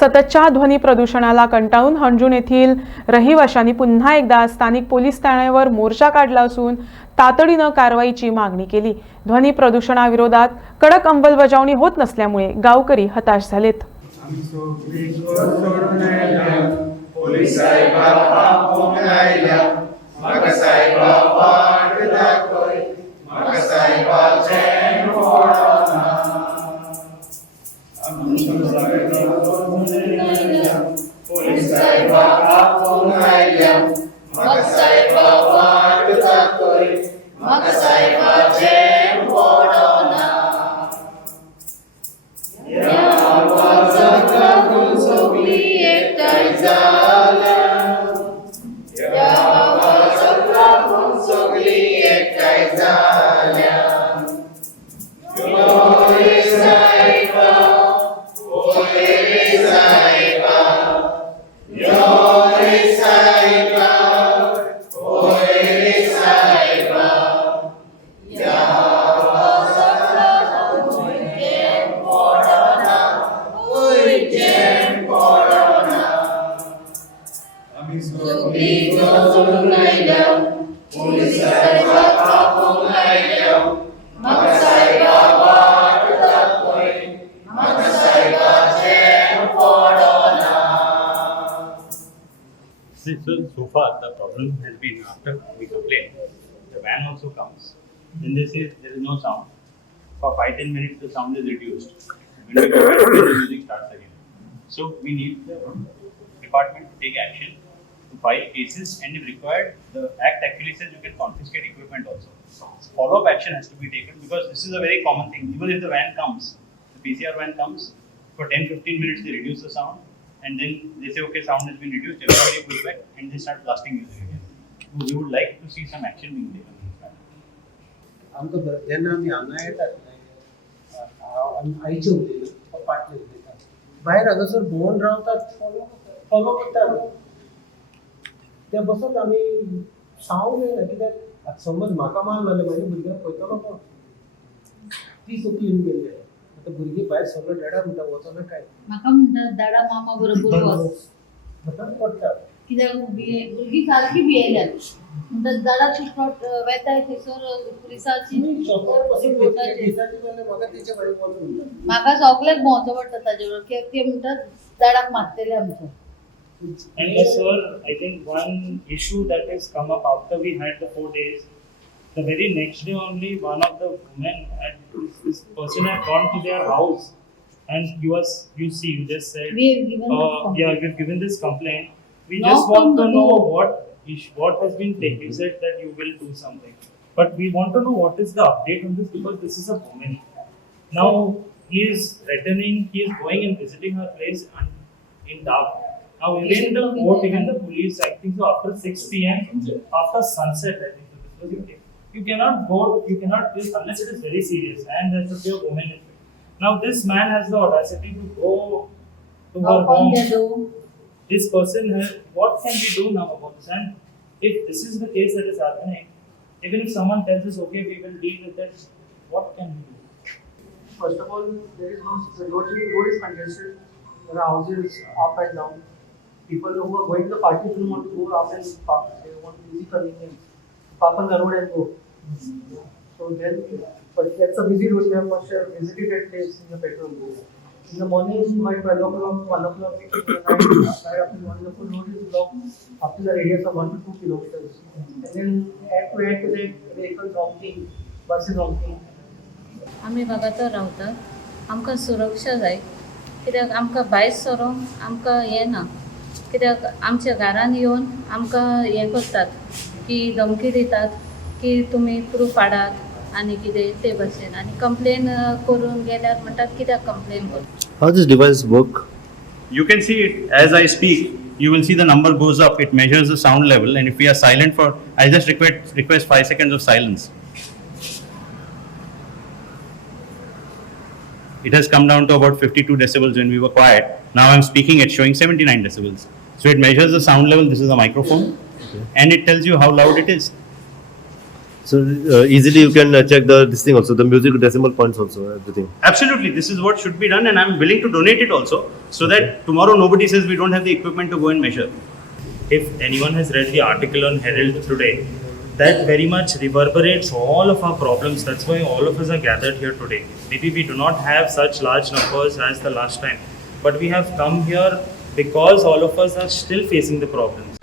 सततच्या ध्वनी प्रदूषणाला कंटाळून हंजून येथील रहिवाशांनी पुन्हा एकदा स्थानिक पोलीस ठाण्यावर मोर्चा काढला असून तातडीनं कारवाईची मागणी केली. ध्वनी प्रदूषणाविरोधात कडक अंमलबजावणी होत नसल्यामुळे गावकरी हताश झालेत. Police So, so far the problem has been after we complain, the van also comes. Then they say there is no sound. For five ten minutes the sound is reduced. When we go back, the music starts again. So we need the department to take action to file cases and if required, the act actually says you can confiscate equipment also. Follow-up action has to be taken because this is a very common thing. Even if the van comes, the PCR van comes, for 10-15 minutes they reduce the sound and then they say okay sound has been reduced, everybody goes back and they start blasting music again. So we would like to see some action being taken on this matter. आमकां बर- जेन्ना आमी हांगा येतात न्हय, आ- आमी आईचे उलयना पाटले उलयतात भायर हांगासर भोंवन रावतात फॉलो करतात ते बसत आमी सावंक येना कित्याक आतां समज म्हाका मार लागले म्हाज्या भुरग्यांक पळयतलो कोण ती सोकलीन गेले. आतां भुरगीं भायर सगळो डेडा म्हणटा वचना काय? म्हाका म्हणटात दाडा मामा बरोबर वच. पडटा कित्याक भुरगीं सारकीं भियेल्यात म्हणटात दाडा चिकट वेताय थंयसर पुलिसाची म्हाका म्हणटा सगळ्याक भोंवचो पडटा ताजे बरोबर कित्याक ते म्हणटात दाडाक मारतले आमच्या And yes, sir, I think one issue that has come up after we had the four days, the very next day only, one of the women had this, this person had gone to their house, and you was you see you just said, We have given uh, yeah, we've given this complaint. We Knock just want to know what is what has been taken. You said that you will do something, but we want to know what is the update on this because this is a woman. Now he is returning. He is going and visiting her place and in dark. Now even the court, even the police, I think so after 6 p.m. after sunset, I think so this was okay. You cannot go, you cannot this unless it is very serious and there should be a woman in it. Now this man has the audacity to go to her home. This person has, what can we do now about this? And if this is the case that is happening, even if someone tells us, okay, we will deal with it, what can we do? First of all, there is no, the road, road is congested, there are houses up and down. People who are going to the party don't want to go up and park, they want easy convenience. Park on the road and go. So then, but that's a busy road, we must have visited that place in the petrol. In the morning, by twelve o'clock, one o'clock, to one, the full road is blocked up to the radius of one to two kilometers. And then add to add to that, vehicles honking, buses honking, आमी वागातर रावतात आमकां सुरक्षा जाय कित्याक आमकां भायर सरोंक आमकां हें ना कित्याक आमच्या घरान येवन आमकां हें करतात की धमकी दितात की तुमी प्रूफ हाडात आनी कितें ते भाशेन आनी कंप्लेन करून गेल्यार म्हणटात कित्याक कंप्लेन कर How does device work? You can see it as I speak. You will see the number goes up. It measures the sound level, and if we are silent for, I just request request five seconds of silence. It has come down to about 52 decibels when we were quiet. Now I'm speaking, it's showing 79 decibels. So it measures the sound level. This is a microphone, and it tells you how loud it is. So uh, easily you can uh, check the this thing also, the music decimal points also, everything. Absolutely, this is what should be done, and I'm willing to donate it also, so that tomorrow nobody says we don't have the equipment to go and measure. If anyone has read the article on Herald today, that very much reverberates all of our problems. That's why all of us are gathered here today. Maybe we do not have such large numbers as the last time, but we have come here because all of us are still facing the problems.